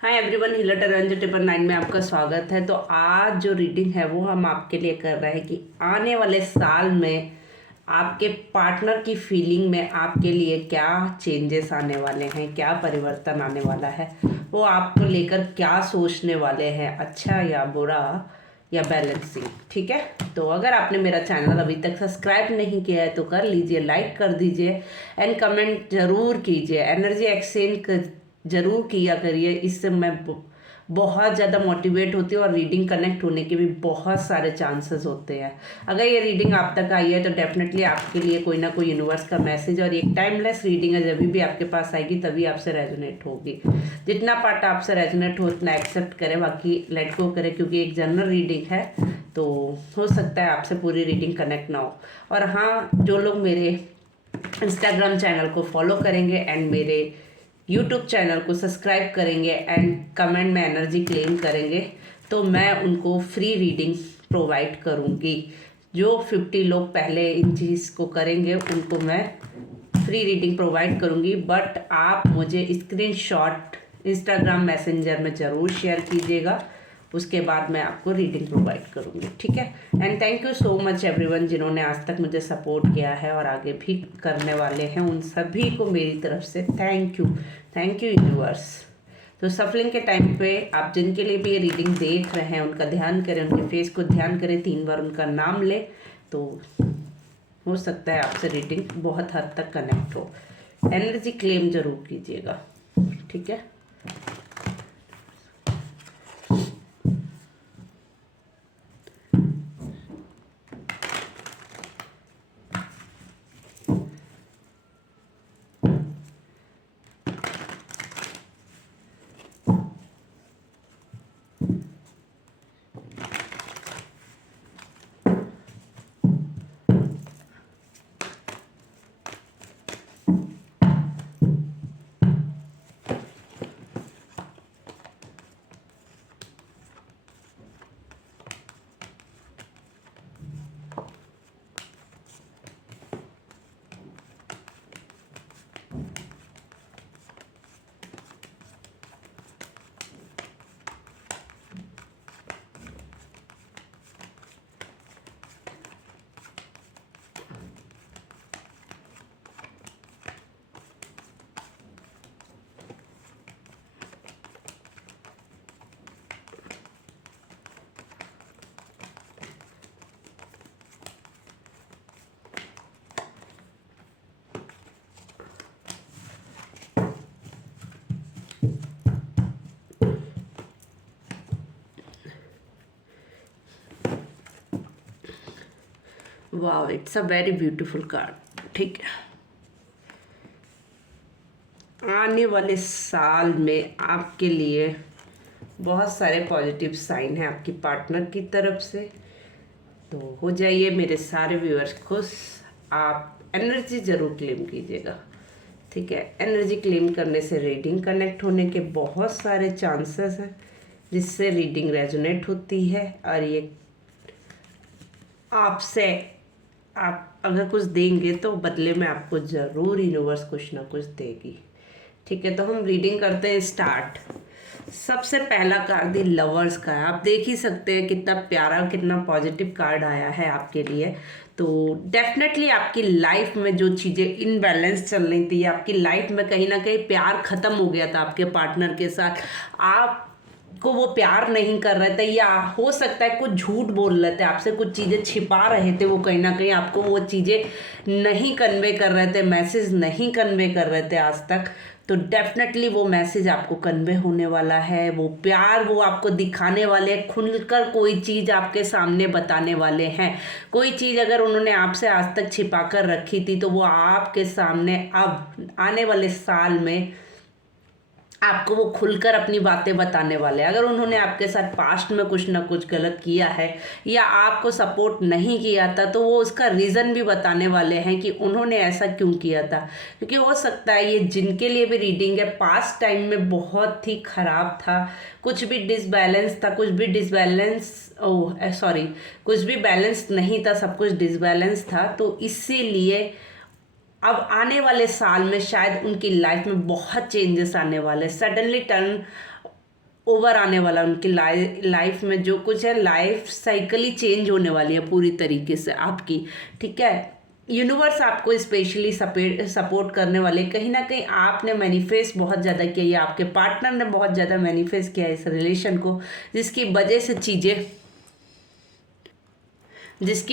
Hi everyone, healer टरंज 999 में आपका स्वागत है। तो आज जो रीडिंग है वो हम आपके लिए कर रहे हैं कि आने वाले साल में आपके पार्टनर की फीलिंग में आपके लिए क्या चेंजेस आने वाले हैं, क्या परिवर्तन आने वाला है, वो आपको लेकर क्या सोचने वाले हैं, अच्छा या बुरा या बैलेंसिंग। ठीक है, तो अगर आपने मेरा चैनल अभी तक सब्सक्राइब नहीं किया है तो कर लीजिए, लाइक कर दीजिए एंड कमेंट ज़रूर कीजिए। एनर्जी एक्सचेंज ज़रूर किया करिए, इससे मैं बहुत ज़्यादा मोटिवेट होती हूँ और रीडिंग कनेक्ट होने के भी बहुत सारे चांसेस होते हैं। अगर ये रीडिंग आप तक आई है तो डेफिनेटली आपके लिए कोई ना कोई यूनिवर्स का मैसेज और एक टाइमलेस रीडिंग है। जब भी आपके पास आएगी तभी आपसे रेजोनेट होगी। जितना पार्ट आपसे रेजोनेट हो उतना एक्सेप्ट करें, बाकी लेट गो करें, क्योंकि एक जनरल रीडिंग है तो हो सकता है आपसे पूरी रीडिंग कनेक्ट ना हो। और हाँ, जो लोग मेरे इंस्टाग्राम चैनल को फॉलो करेंगे एंड मेरे यूट्यूब चैनल को सब्सक्राइब करेंगे एंड कमेंट में एनर्जी क्लेम करेंगे तो मैं उनको फ्री रीडिंग प्रोवाइड करूँगी। जो 50 लोग पहले इन चीज़ को करेंगे उनको मैं फ्री रीडिंग प्रोवाइड करूँगी, बट आप मुझे स्क्रीनशॉट इंस्टाग्राम मैसेंजर में ज़रूर शेयर कीजिएगा, उसके बाद मैं आपको रीडिंग प्रोवाइड करूँगी। ठीक है, and thank you so much everyone जिन्होंने आज तक मुझे सपोर्ट किया है और आगे भी करने वाले हैं। उन सभी को मेरी तरफ से थैंक यू यूनिवर्स। तो सफलिंग के टाइम पे आप जिनके लिए भी ये रीडिंग देख रहे हैं उनका ध्यान करें, उनके फेस को ध्यान करें, 3 बार उनका नाम ले तो हो सकता है आपसे रीडिंग बहुत हद तक कनेक्ट हो। एनर्जी क्लेम जरूर कीजिएगा। ठीक है, वाह, it's a very beautiful card. ठीक है, आने वाले साल में आपके लिए बहुत सारे पॉजिटिव साइन हैं आपकी पार्टनर की तरफ से। तो हो जाइए मेरे सारे व्यूअर्स खुश। आप एनर्जी ज़रूर क्लेम कीजिएगा। ठीक है, एनर्जी क्लेम करने से रीडिंग कनेक्ट होने के बहुत सारे चांसेस हैं, जिससे रीडिंग रेजोनेट होती है। और ये आपसे आप अगर कुछ देंगे तो बदले में आपको ज़रूर यूनिवर्स कुछ ना कुछ देगी। ठीक है, तो हम रीडिंग करते हैं स्टार्ट। सबसे पहला कार्ड दी लवर्स का है। आप देख ही सकते हैं कितना प्यारा, कितना पॉजिटिव कार्ड आया है आपके लिए। तो डेफिनेटली आपकी लाइफ में जो चीज़ें इनबैलेंस चल रही थी, आपकी लाइफ में कहीं ना कहीं प्यार ख़त्म हो गया था आपके पार्टनर के साथ, आप को वो प्यार नहीं कर रहे थे, या हो सकता है कुछ झूठ बोल रहे थे आपसे, कुछ चीज़ें छिपा रहे थे, वो कहीं ना कहीं आपको वो चीज़ें नहीं कन्वे कर रहे थे, मैसेज नहीं कन्वे कर रहे थे आज तक। तो डेफिनेटली वो मैसेज आपको कन्वे होने वाला है। वो प्यार वो आपको दिखाने वाले हैं, खुलकर कोई चीज़ आपके सामने बताने वाले हैं। कोई चीज़ अगर उन्होंने आपसे आज तक छिपा कर रखी थी तो वो आपके सामने अब आने वाले साल में आपको वो खुलकर अपनी बातें बताने वाले हैं। अगर उन्होंने आपके साथ पास्ट में कुछ ना कुछ गलत किया है या आपको सपोर्ट नहीं किया था तो वो उसका रीज़न भी बताने वाले हैं कि उन्होंने ऐसा क्यों किया था। क्योंकि हो सकता है ये जिनके लिए भी रीडिंग है, पास्ट टाइम में बहुत ही ख़राब था, कुछ भी डिसबैलेंस था, कुछ भी डिसबैलेंस सॉरी कुछ भी बैलेंस नहीं था, सब कुछ डिसबैलेंस था। तो इसीलिए अब आने वाले साल में शायद उनकी लाइफ में बहुत चेंजेस आने वाले, सडनली टर्न ओवर आने वाला, उनकी लाइफ में जो कुछ है, लाइफ साइकिल ही चेंज होने वाली है पूरी तरीके से आपकी। ठीक है, यूनिवर्स आपको स्पेशली सपोर्ट करने वाले, कहीं ना कहीं आपने मैनिफेस्ट बहुत ज़्यादा किया या आपके पार्टनर ने बहुत ज़्यादा मैनिफेस्ट किया इस रिलेशन को, जिसकी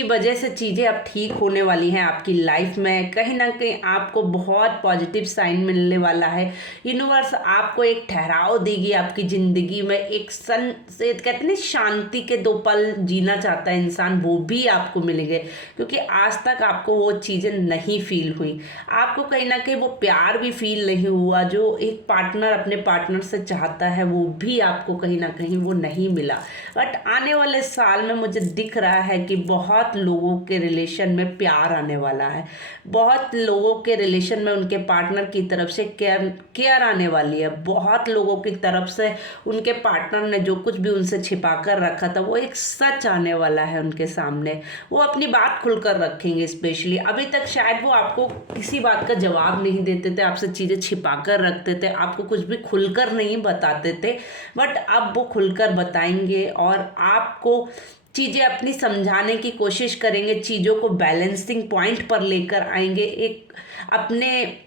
वजह से चीज़ें अब ठीक होने वाली हैं आपकी लाइफ में। कहीं ना कहीं आपको बहुत पॉजिटिव साइन मिलने वाला है। यूनिवर्स आपको एक ठहराव देगी आपकी ज़िंदगी में, एक सन से कहते हैं शांति के 2 पल जीना चाहता है इंसान, वो भी आपको मिलेंगे, क्योंकि आज तक आपको वो चीज़ें नहीं फील हुई। आपको कहीं ना कहीं वो प्यार भी फील नहीं हुआ जो एक पार्टनर अपने पार्टनर से चाहता है, वो भी आपको कहीं ना कहीं वो नहीं मिला। बट आने वाले साल में मुझे दिख रहा है कि बहुत लोगों के रिलेशन में प्यार आने वाला है, बहुत लोगों के रिलेशन में उनके पार्टनर की तरफ से केयर आने वाली है, बहुत लोगों की तरफ से उनके पार्टनर ने जो कुछ भी उनसे छिपा कर रखा था वो एक सच आने वाला है उनके सामने। वो अपनी बात खुलकर रखेंगे। स्पेशली अभी तक शायद वो आपको किसी बात का जवाब नहीं देते थे, आपसे चीज़ें छिपा कर रखते थे, आपको कुछ भी खुलकर नहीं बताते थे, बट अब वो खुलकर बताएंगे और आपको चीज़ें अपनी समझाने की कोशिश करेंगे, चीज़ों को बैलेंसिंग पॉइंट पर लेकर आएंगे, एक अपने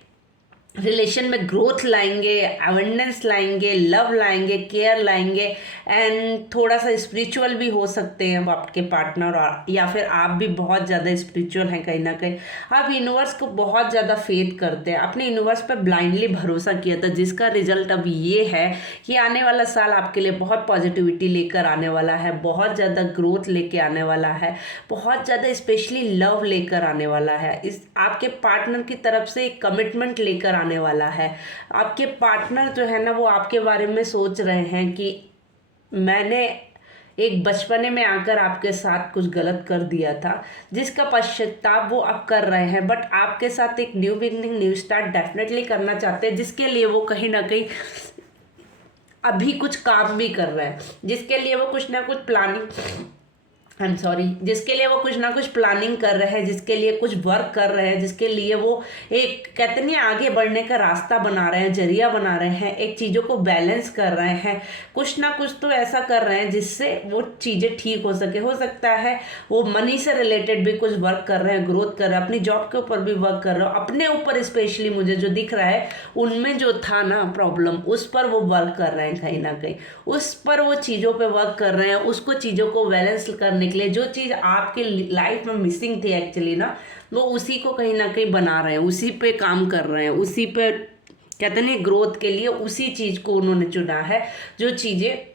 रिलेशन में ग्रोथ लाएंगे, अवेंडेंस लाएंगे, लव लाएंगे, केयर लाएंगे, एंड थोड़ा सा स्पिरिचुअल भी हो सकते हैं वो आपके पार्टनर, और या फिर आप भी बहुत ज़्यादा स्पिरिचुअल हैं। कहीं ना कहीं आप यूनिवर्स को बहुत ज़्यादा फेथ करते हैं, अपने यूनिवर्स पर ब्लाइंडली भरोसा किया था, जिसका रिजल्ट अब ये है कि आने वाला साल आपके लिए बहुत पॉजिटिविटी लेकर आने वाला है, बहुत ज़्यादा ग्रोथ लेके आने वाला है, बहुत ज़्यादा स्पेशली लव लेकर आने वाला है। इस आपके पार्टनर की तरफ से एक कमिटमेंट लेकर आने वाला है। आपके पार्टनर जो है ना, वो आपके बारे में सोच रहे हैं कि मैंने एक बचपने में आकर आपके साथ कुछ गलत कर दिया था, जिसका पश्चाताप वो अब कर रहे हैं, बट आपके साथ एक new beginning, new start definitely करना चाहते हैं, जिसके लिए वो कहीं ना कहीं अभी कुछ काम भी कर रहे हैं, जिसके लिए वो कुछ ना कुछ जिसके लिए वो कुछ ना कुछ प्लानिंग कर रहे हैं, जिसके लिए कुछ वर्क कर रहे हैं, जिसके लिए वो एक कहते नहीं आगे बढ़ने का रास्ता बना रहे हैं, जरिया बना रहे हैं, एक चीज़ों को बैलेंस कर रहे हैं, कुछ ना कुछ तो ऐसा कर रहे हैं जिससे वो चीज़ें ठीक हो सके। हो सकता है वो मनी से रिलेटेड भी कुछ वर्क कर रहे हैं, ग्रोथ कर रहे हैं, अपनी जॉब के ऊपर भी वर्क कर रहे हो, अपने ऊपर स्पेशली मुझे जो दिख रहा है उनमें जो था ना प्रॉब्लम, उस पर वो वर्क कर रहे हैं, कहीं ना कहीं उस पर वो चीज़ों पर वर्क कर रहे हैं, उसको चीज़ों को बैलेंस करने के लिए जो चीज़ आपके लाइफ में मिसिंग थी एक्चुअली ना, वो उसी को कहीं ना कहीं बना रहे हैं, उसी पे काम कर रहे हैं, उसी पे कहते नहीं ग्रोथ के लिए उसी चीज़ को उन्होंने चुना है, जो चीज़ें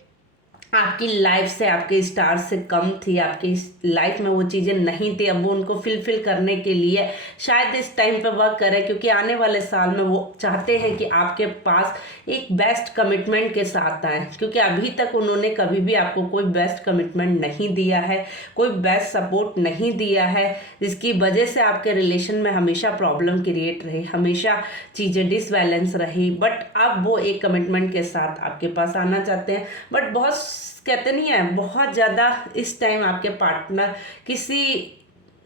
आपकी लाइफ से, आपके स्टार से कम थी, आपकी लाइफ में वो चीज़ें नहीं थी, अब वो उनको फिलफिल करने के लिए शायद इस टाइम पे वर्क करें, क्योंकि आने वाले साल में वो चाहते हैं कि आपके पास एक बेस्ट कमिटमेंट के साथ आए, क्योंकि अभी तक उन्होंने कभी भी आपको कोई बेस्ट कमिटमेंट नहीं दिया है, कोई बेस्ट सपोर्ट नहीं दिया है, जिसकी वजह से आपके रिलेशन में हमेशा प्रॉब्लम क्रिएट रही, हमेशा चीज़ें डिसबैलेंस रही। बट अब वो एक कमिटमेंट के साथ आपके पास आना चाहते हैं, बट बहुत कहते नहीं है बहुत ज़्यादा इस टाइम आपके पार्टनर किसी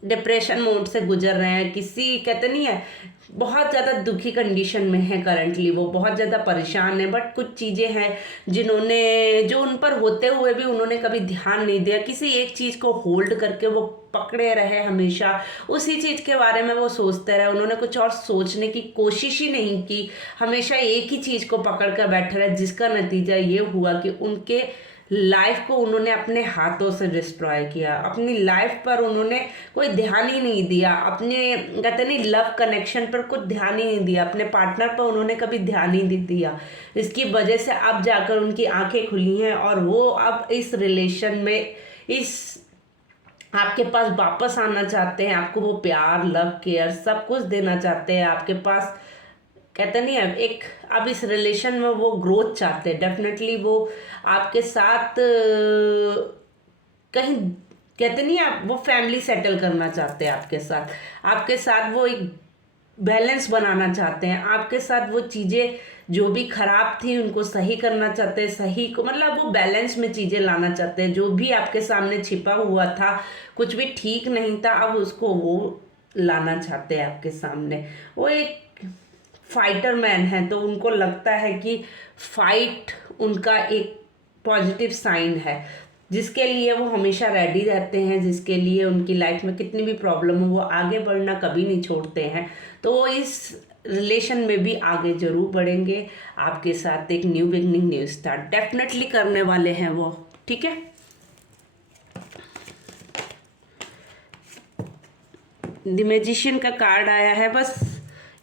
डिप्रेशन मोड से गुजर रहे हैं, किसी कहते नहीं है बहुत ज़्यादा दुखी कंडीशन में है करंटली, वो बहुत ज़्यादा परेशान है, बट कुछ चीज़ें हैं जो उन पर होते हुए भी उन्होंने कभी ध्यान नहीं दिया, किसी एक चीज़ को होल्ड करके वो पकड़े रहे, हमेशा उसी चीज़ के बारे में वो सोचते रहे, उन्होंने कुछ और सोचने की कोशिश ही नहीं की, हमेशा एक ही चीज़ को पकड़ कर बैठे रहे, जिसका नतीजा ये हुआ कि उनके लाइफ को उन्होंने अपने हाथों से डिस्ट्रॉय किया, अपनी लाइफ पर उन्होंने कोई ध्यान ही नहीं दिया, अपने कहते नहीं लव कनेक्शन पर कुछ ध्यान ही नहीं दिया, अपने पार्टनर पर उन्होंने कभी ध्यान ही नहीं दिया। इसकी वजह से अब जाकर उनकी आंखें खुली हैं और वो अब इस रिलेशन में इस आपके पास वापस आना चाहते हैं, आपको वो प्यार, लव, केयर सब कुछ देना चाहते हैं, आपके पास कहते नहीं है एक अब इस रिलेशन में वो ग्रोथ चाहते हैं, डेफिनेटली वो आपके साथ कहीं कहते नहीं आप वो फैमिली सेटल करना चाहते हैं आपके साथ वो एक बैलेंस बनाना चाहते हैं, आपके साथ वो चीज़ें जो भी खराब थी उनको सही करना चाहते हैं, सही को मतलब वो बैलेंस में चीज़ें लाना चाहते हैं, जो भी आपके सामने छिपा हुआ था, कुछ भी ठीक नहीं था, अब उसको वो लाना चाहते हैं आपके सामने। वो एक फाइटर मैन है, तो उनको लगता है कि फाइट उनका एक पॉजिटिव साइन है, जिसके लिए वो हमेशा रेडी रहते हैं, जिसके लिए उनकी लाइफ में कितनी भी प्रॉब्लम हो वो आगे बढ़ना कभी नहीं छोड़ते हैं। तो वो इस रिलेशन में भी आगे जरूर बढ़ेंगे, आपके साथ एक new beginning, new start definitely करने वाले हैं वो। ठीक है, द मैजिशियन का कार्ड आया है। बस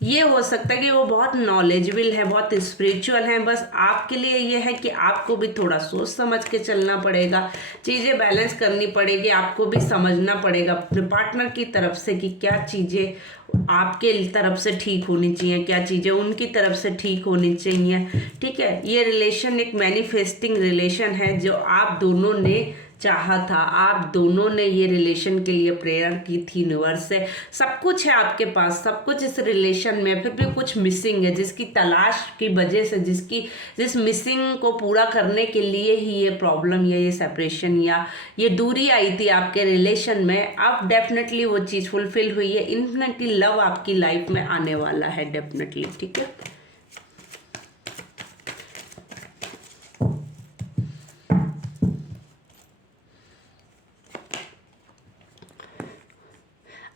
ये हो सकता है कि वो बहुत नॉलेजेबल है, बहुत स्पिरिचुअल है। बस आपके लिए ये है कि आपको भी थोड़ा सोच समझ के चलना पड़ेगा, चीज़ें बैलेंस करनी पड़ेगी, आपको भी समझना पड़ेगा अपने पार्टनर की तरफ से कि क्या चीज़ें आपके तरफ से ठीक होनी चाहिए, क्या चीज़ें उनकी तरफ से ठीक होनी चाहिए। ठीक है, ये रिलेशन एक मैनिफेस्टिंग रिलेशन है जो आप दोनों ने चाहा था, आप दोनों ने ये रिलेशन के लिए प्रेयर की थी यूनिवर्स से। सब कुछ है आपके पास, सब कुछ इस रिलेशन में, फिर भी कुछ मिसिंग है, जिसकी तलाश की वजह से, जिस मिसिंग को पूरा करने के लिए ही ये प्रॉब्लम या ये सेपरेशन या ये दूरी आई थी आपके रिलेशन में। अब डेफिनेटली वो चीज़ फुलफिल हुई है, इन्फिनिटी लव आपकी लाइफ में आने वाला है डेफिनेटली। ठीक है,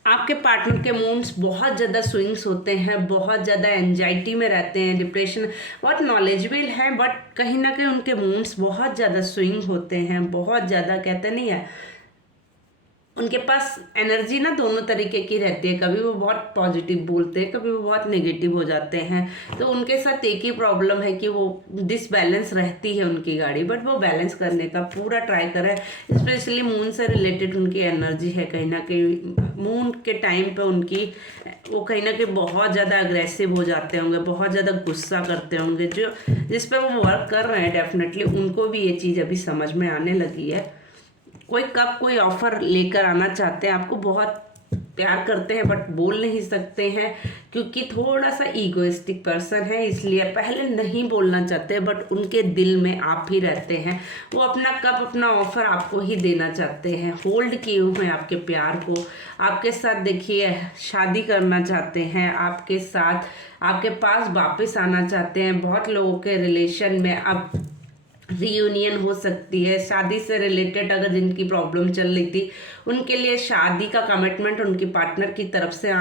आपके पार्टनर के मूड्स बहुत ज़्यादा स्विंग्स होते हैं, बहुत ज़्यादा एंजाइटी में रहते हैं, डिप्रेशन, बहुत नॉलेजेबल हैं, बट कहीं ना कहीं उनके मूड्स बहुत ज़्यादा स्विंग होते हैं, बहुत ज़्यादा, कहते नहीं है, उनके पास एनर्जी ना दोनों तरीके की रहती है। कभी वो बहुत पॉजिटिव बोलते हैं, कभी वो बहुत नेगेटिव हो जाते हैं। तो उनके साथ एक ही प्रॉब्लम है कि वो डिसबैलेंस रहती है उनकी गाड़ी, बट वो बैलेंस करने का पूरा ट्राई कर रहे हैं। स्पेशली मून से रिलेटेड उनकी एनर्जी है, कहीं ना कहीं मून के टाइम पे उनकी वो कहीं ना कहीं बहुत ज़्यादा अग्रेसिव हो जाते होंगे, बहुत ज़्यादा गुस्सा करते होंगे, जो जिस पर वो वर्क कर रहे हैं। डेफिनेटली उनको भी ये चीज़ अभी समझ में आने लगी है। कोई ऑफर लेकर आना चाहते हैं, आपको बहुत प्यार करते हैं बट बोल नहीं सकते हैं, क्योंकि थोड़ा सा ईगोइस्टिक पर्सन है, इसलिए पहले नहीं बोलना चाहते, बट उनके दिल में आप ही रहते हैं। वो अपना ऑफर आपको ही देना चाहते हैं, होल्ड किए हुए हैं आपके प्यार को, आपके साथ देखिए शादी करना चाहते हैं, आपके साथ आपके पास वापस आना चाहते हैं। बहुत लोगों के रिलेशन में अब रीयूनियन हो सकती है, शादी से रिलेटेड अगर जिनकी प्रॉब्लम चल रही थी उनके लिए शादी का कमिटमेंट उनकी पार्टनर की तरफ से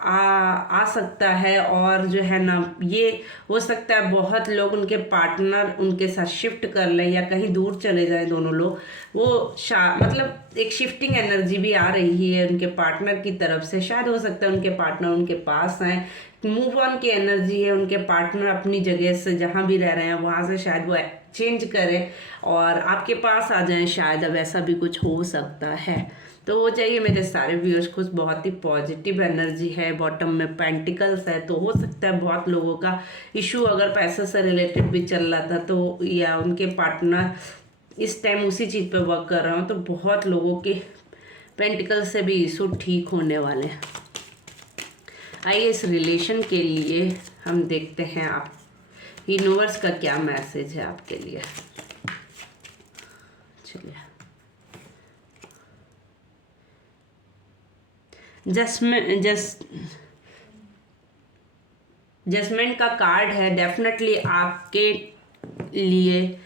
आ सकता है। और जो है ना, ये हो सकता है बहुत लोग उनके पार्टनर उनके साथ शिफ्ट कर लें या कहीं दूर चले जाएं दोनों लोग। वो मतलब एक शिफ्टिंग एनर्जी भी आ रही है उनके पार्टनर की तरफ से। शायद हो सकता है उनके पार्टनर उनके पास आए, मूव ऑन की एनर्जी है, उनके पार्टनर अपनी जगह से जहाँ भी रह रहे हैं वहाँ से शायद वो चेंज करें और आपके पास आ जाएं, शायद अब ऐसा भी कुछ हो सकता है। तो वो चाहिए मेरे सारे व्यूअर्स को, बहुत ही पॉजिटिव एनर्जी है, बॉटम में पेंटिकल्स है। तो हो सकता है बहुत लोगों का इशू अगर पैसे से रिलेटेड भी चल रहा था तो, या उनके पार्टनर इस टाइम उसी चीज़ पे वर्क कर रहे हो, तो बहुत लोगों के पेंटिकल से भी इशू ठीक होने वाले हैं। आइए इस रिलेशन के लिए हम देखते हैं आप यूनिवर्स का क्या मैसेज है आपके लिए। चलिए, जजमेंट का कार्ड है। डेफिनेटली आपके लिए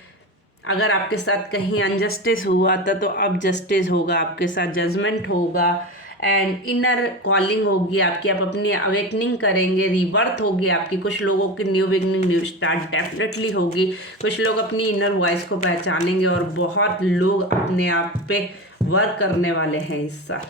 अगर आपके साथ कहीं अनजस्टिस हुआ था तो अब जस्टिस होगा, आपके साथ जजमेंट होगा एंड इनर कॉलिंग होगी आपकी, आप अपनी अवेकनिंग करेंगे, रीबर्थ होगी आपकी। कुछ लोगों की new beginning, new start definitely होगी। कुछ लोग अपनी इनर वॉइस को पहचानेंगे और बहुत लोग अपने आप पे वर्क करने वाले हैं इस साल।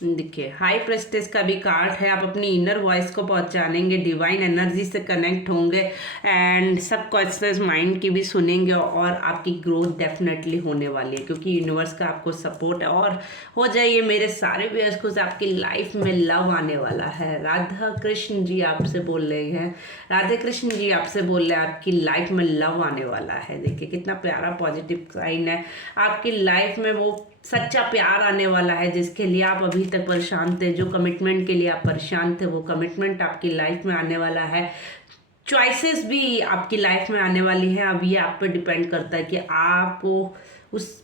देखिए, हाई प्रेस्टेज का भी कार्ड है। आप अपनी इनर वॉइस को पहचानेंगे, डिवाइन एनर्जी से कनेक्ट होंगे एंड सबकॉन्शियस माइंड की भी सुनेंगे और आपकी ग्रोथ डेफिनेटली होने वाली है, क्योंकि यूनिवर्स का आपको सपोर्ट है। और हो जाइए मेरे सारे व्यूअर्स को, आपकी लाइफ में लव आने वाला है। राधा कृष्ण जी आपसे बोल रहे हैं, राधे कृष्ण जी आपसे बोल रहे हैं, आपकी लाइफ में लव आने वाला है। देखिए कितना प्यारा पॉजिटिव साइन है। आपकी लाइफ में वो सच्चा प्यार आने वाला है जिसके लिए आप अभी तक परेशान थे, जो कमिटमेंट के लिए आप परेशान थे, वो कमिटमेंट आपकी लाइफ में आने वाला है। चॉइसेस भी आपकी लाइफ में आने वाली हैं। अब ये आप पे डिपेंड करता है कि आपको उस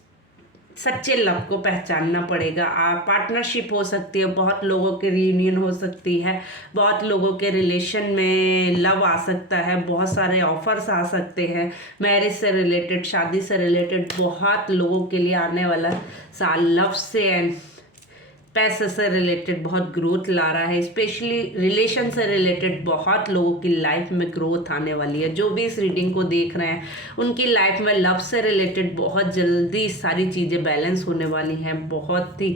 सच्चे लव को पहचानना पड़ेगा। आप पार्टनरशिप हो सकती है, बहुत लोगों के रियूनियन हो सकती है, बहुत लोगों के रिलेशन में लव आ सकता है, बहुत सारे ऑफर्स आ सकते हैं मैरिज से रिलेटेड, शादी से रिलेटेड। बहुत लोगों के लिए आने वाला साल लव से एंड पैसे से रिलेटेड बहुत ग्रोथ ला रहा है। स्पेशली रिलेशन से रिलेटेड बहुत लोगों की लाइफ में ग्रोथ आने वाली है। जो भी इस रीडिंग को देख रहे हैं उनकी लाइफ में लव से रिलेटेड बहुत जल्दी सारी चीज़ें बैलेंस होने वाली हैं। बहुत ही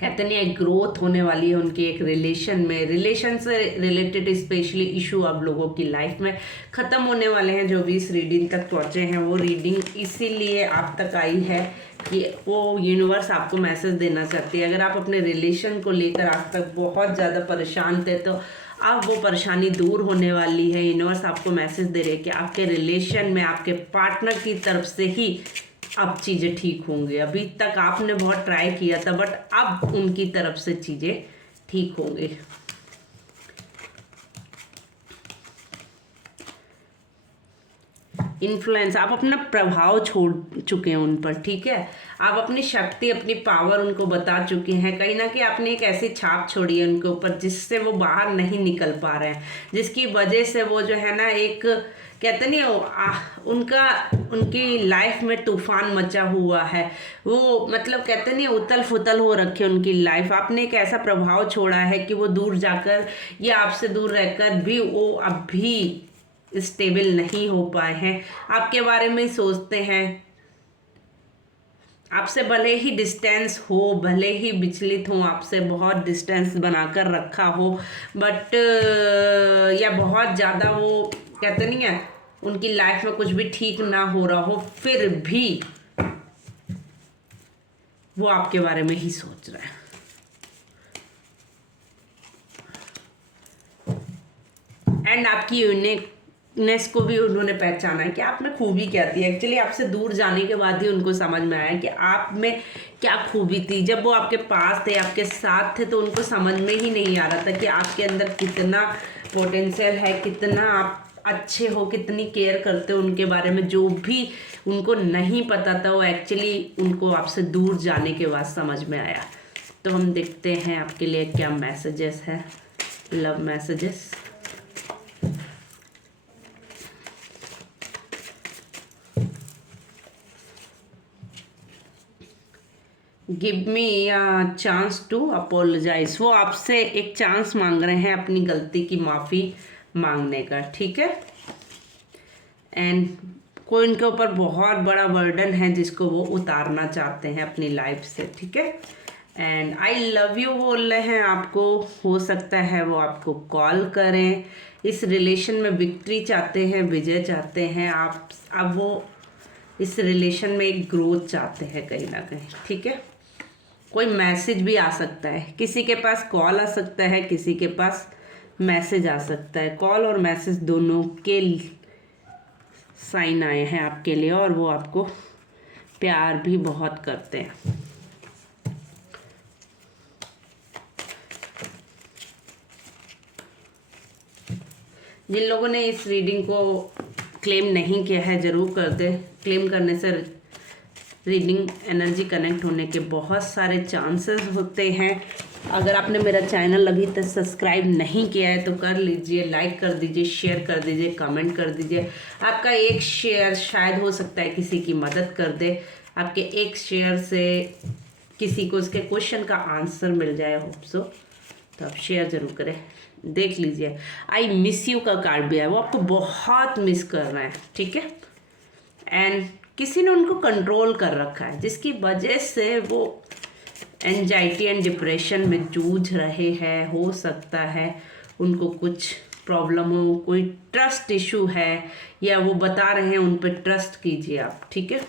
कहते नहीं एक ग्रोथ होने वाली है उनकी एक रिलेशन में। रिलेशन से रिलेटेड स्पेशली इशू अब लोगों की लाइफ में ख़त्म होने वाले हैं। जो भी इस रीडिंग तक पहुँचे हैं वो रीडिंग इसीलिए आप तक आई है कि वो यूनिवर्स आपको मैसेज देना चाहती है। अगर आप अपने रिलेशन को लेकर आज तक बहुत ज़्यादा परेशान थे तो अब वो परेशानी दूर होने वाली है। यूनिवर्स आपको मैसेज दे रही है कि आपके रिलेशन में आपके पार्टनर की तरफ से ही अब चीज़ें ठीक होंगी। अभी तक आपने बहुत ट्राई किया था बट अब उनकी तरफ से चीज़ें ठीक होंगी। इन्फ्लुएंस, आप अपना प्रभाव छोड़ चुके हैं उन पर, ठीक है। आप अपनी शक्ति, अपनी पावर उनको बता चुके हैं। कहीं ना कहीं आपने एक ऐसी छाप छोड़ी है उनके ऊपर जिससे वो बाहर नहीं निकल पा रहे हैं, जिसकी वजह से वो जो है ना एक कहते नहीं उनकी लाइफ में तूफान मचा हुआ है। वो मतलब कहते नहीं उतल फुतल हो रखे उनकी लाइफ। आपने एक ऐसा प्रभाव छोड़ा है कि वो दूर जाकर या आपसे दूर रहकर भी वो अब भी स्टेबल नहीं हो पाए हैं। आपके बारे में सोचते हैं, आपसे भले ही डिस्टेंस हो, भले ही विचलित हो, आपसे बहुत डिस्टेंस बनाकर रखा हो बट या बहुत ज़्यादा वो कहते नहीं है उनकी लाइफ में कुछ भी ठीक ना हो रहा हो, फिर भी वो आपके बारे में ही सोच रहा है। एंड आपकी यूनिकनेस को भी उन्होंने पहचाना है कि आप में खूबी क्या थी। एक्चुअली आपसे दूर जाने के बाद ही उनको समझ में आया कि आप में क्या खूबी थी। जब वो आपके पास थे, आपके साथ थे, तो उनको समझ में ही नहीं आ रहा था कि आपके अंदर कितना पोटेंशियल है, कितना आप अच्छे हो, कितनी केयर करते हो उनके बारे में। जो भी उनको नहीं पता था वो एक्चुअली उनको आपसे दूर जाने के बाद समझ में आया। तो हम देखते हैं आपके लिए क्या मैसेजेस हैं, love messages. Give me a chance to apologise. वो आपसे एक चांस मांग रहे हैं अपनी गलती की माफ़ी मांगने का, ठीक है। एंड कोई उनके ऊपर बहुत बड़ा बर्डन है जिसको वो उतारना चाहते हैं अपनी लाइफ से, ठीक है। एंड आई लव यू बोल रहे हैं आपको। हो सकता है वो आपको कॉल करें। इस रिलेशन में विक्ट्री चाहते हैं, विजय चाहते हैं आप। अब वो इस रिलेशन में एक ग्रोथ चाहते हैं कहीं ना कहीं, ठीक है। कोई मैसेज भी आ सकता है, किसी के पास कॉल आ सकता है, किसी के पास मैसेज आ सकता है। कॉल और मैसेज दोनों के साइन आए हैं आपके लिए और वो आपको प्यार भी बहुत करते हैं। जिन लोगों ने इस रीडिंग को क्लेम नहीं किया है ज़रूर कर दे। क्लेम करने से रीडिंग एनर्जी कनेक्ट होने के बहुत सारे चांसेस होते हैं। अगर आपने मेरा चैनल अभी तक सब्सक्राइब नहीं किया है तो कर लीजिए, लाइक कर दीजिए, शेयर कर दीजिए, कमेंट कर दीजिए। आपका एक शेयर शायद हो सकता है किसी की मदद कर दे। आपके एक शेयर से किसी को उसके क्वेश्चन का आंसर मिल जाए, होप सो। तो आप शेयर ज़रूर करें। देख लीजिए, आई मिस यू का कार्ड भी है, वो आपको बहुत मिस कर रहे हैं, ठीक है। एंड किसी ने उनको कंट्रोल कर रखा है जिसकी वजह से वो एंजाइटी एंड डिप्रेशन में जूझ रहे हैं। हो सकता है उनको कुछ प्रॉब्लम हो, कोई ट्रस्ट इशू है, या वो बता रहे हैं उन पर ट्रस्ट कीजिए आप, ठीक है।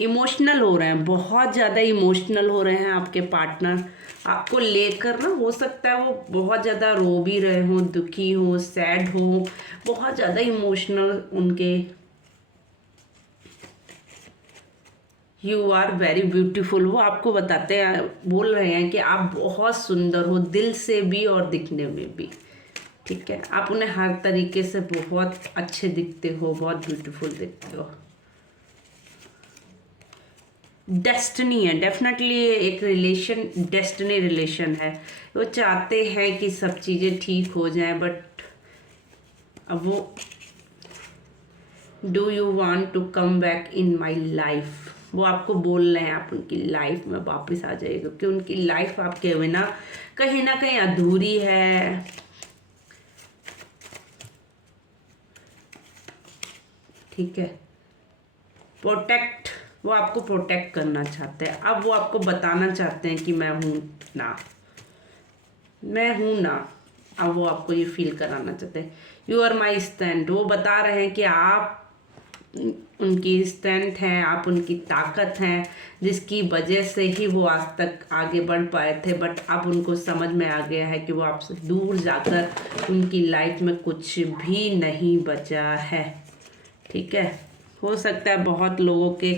इमोशनल हो रहे हैं, बहुत ज़्यादा इमोशनल हो रहे हैं आपके पार्टनर आपको लेकर ना। हो सकता है वो बहुत ज़्यादा रो भी रहे हों, दुखी हो, सैड हो, बहुत ज़्यादा इमोशनल उनके यू आर वेरी ब्यूटीफुल, वो आपको बताते हैं, बोल रहे हैं कि आप बहुत सुंदर हो दिल से भी और दिखने में भी। ठीक है, आप उन्हें हर तरीके से बहुत अच्छे दिखते हो, बहुत ब्यूटीफुल दिखते हो। डेस्टिनी है, डेफिनेटली एक रिलेशन डेस्टिनी रिलेशन है। वो चाहते हैं कि सब चीज़ें ठीक हो जाएं, बट अब वो do you want to come back in my life, वो आपको बोल रहे हैं आप उनकी लाइफ में वापस आ जाइए, क्योंकि उनकी लाइफ आपके बिना कहीं ना कहीं अधूरी है। ठीक है, प्रोटेक्ट, वो आपको प्रोटेक्ट करना चाहते हैं। अब वो आपको बताना चाहते हैं कि मैं हूँ ना, मैं हूँ ना। अब वो आपको ये फील कराना चाहते हैं, यू आर माई स्ट्रेंथ। वो बता रहे हैं कि आप उनकी स्ट्रेंथ हैं, आप उनकी ताकत हैं, जिसकी वजह से ही वो आज तक आगे बढ़ पाए थे। बट अब उनको समझ में आ गया है कि वो आपसे दूर जाकर उनकी लाइफ में कुछ भी नहीं बचा है। ठीक है, हो सकता है बहुत लोगों के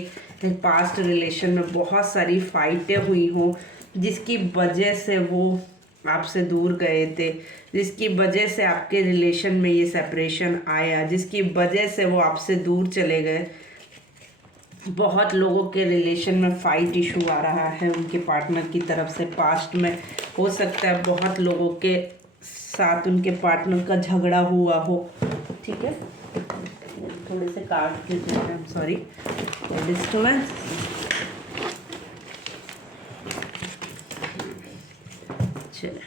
पास्ट रिलेशन में बहुत सारी फाइटें हुई हों, जिसकी वजह से वो आपसे दूर गए थे, जिसकी वजह से आपके रिलेशन में ये सेपरेशन आया, जिसकी वजह से वो आपसे दूर चले गए। बहुत लोगों के रिलेशन में फाइट इशू आ रहा है उनके पार्टनर की तरफ से पास्ट में। हो सकता है बहुत लोगों के साथ उनके पार्टनर का झगड़ा हुआ हो। ठीक है, थोड़े से काट के, सॉरी डिस्टर्बेंस। चलिए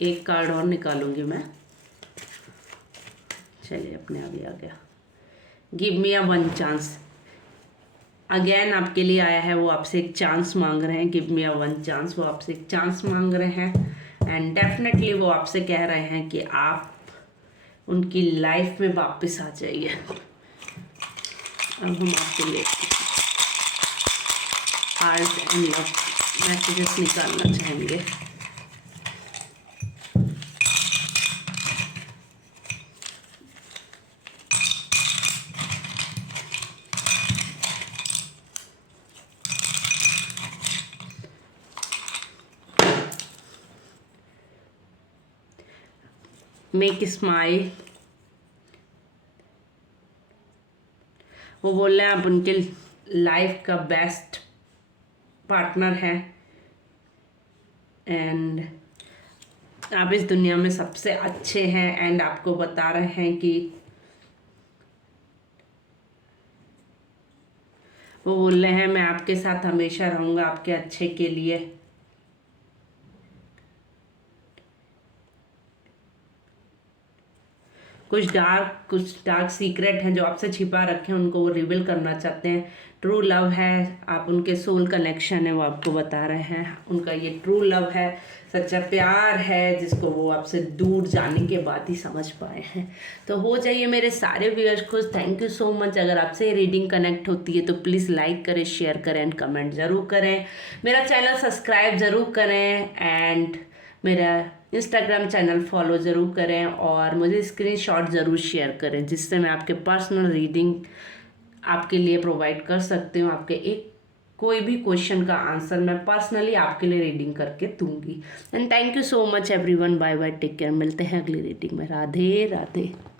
एक कार्ड और निकालूंगी मैं। चलिए अपने आप ही आ गया। Give me a one chance, again आपके लिए आया है। वो आपसे एक चांस मांग रहे हैं, give me a one chance. वो आपसे एक चांस मांग रहे हैं एंड डेफिनेटली वो आपसे कह रहे हैं कि आप उनकी लाइफ में वापस आ जाइए। अब हम आपके लिए हार्ट एंड लव मैसेजेस निकालना चाहेंगे। मेक स्माइल, वो बोल रहे हैं आप उनके लाइफ का बेस्ट पार्टनर हैं एंड आप इस दुनिया में सबसे अच्छे हैं। एंड आपको बता रहे हैं कि वो बोल रहे हैं मैं आपके साथ हमेशा रहूँगा, आपके अच्छे के लिए। कुछ डार्क सीक्रेट हैं जो आपसे छिपा रखे हैं, उनको वो रिवील करना चाहते हैं। ट्रू लव है, आप उनके सोल कनेक्शन है, वो आपको बता रहे हैं। उनका ये ट्रू लव है, सच्चा प्यार है, जिसको वो आपसे दूर जाने के बाद ही समझ पाए हैं। तो हो जाइए मेरे सारे व्यूअर्स खुश। Thank you so much. अगर आपसे ये रीडिंग कनेक्ट होती है तो प्लीज़ लाइक करें, शेयर करें एंड कमेंट ज़रूर करें। मेरा चैनल सब्सक्राइब ज़रूर करें एंड मेरा इंस्टाग्राम चैनल फॉलो ज़रूर करें और मुझे स्क्रीनशॉट ज़रूर शेयर करें, जिससे मैं आपके पर्सनल रीडिंग आपके लिए प्रोवाइड कर सकती हूँ। आपके एक कोई भी क्वेश्चन का आंसर मैं पर्सनली आपके लिए रीडिंग करके दूंगी। And thank you so much everyone. Bye bye, take care. मिलते हैं अगली रीडिंग में। राधे राधे।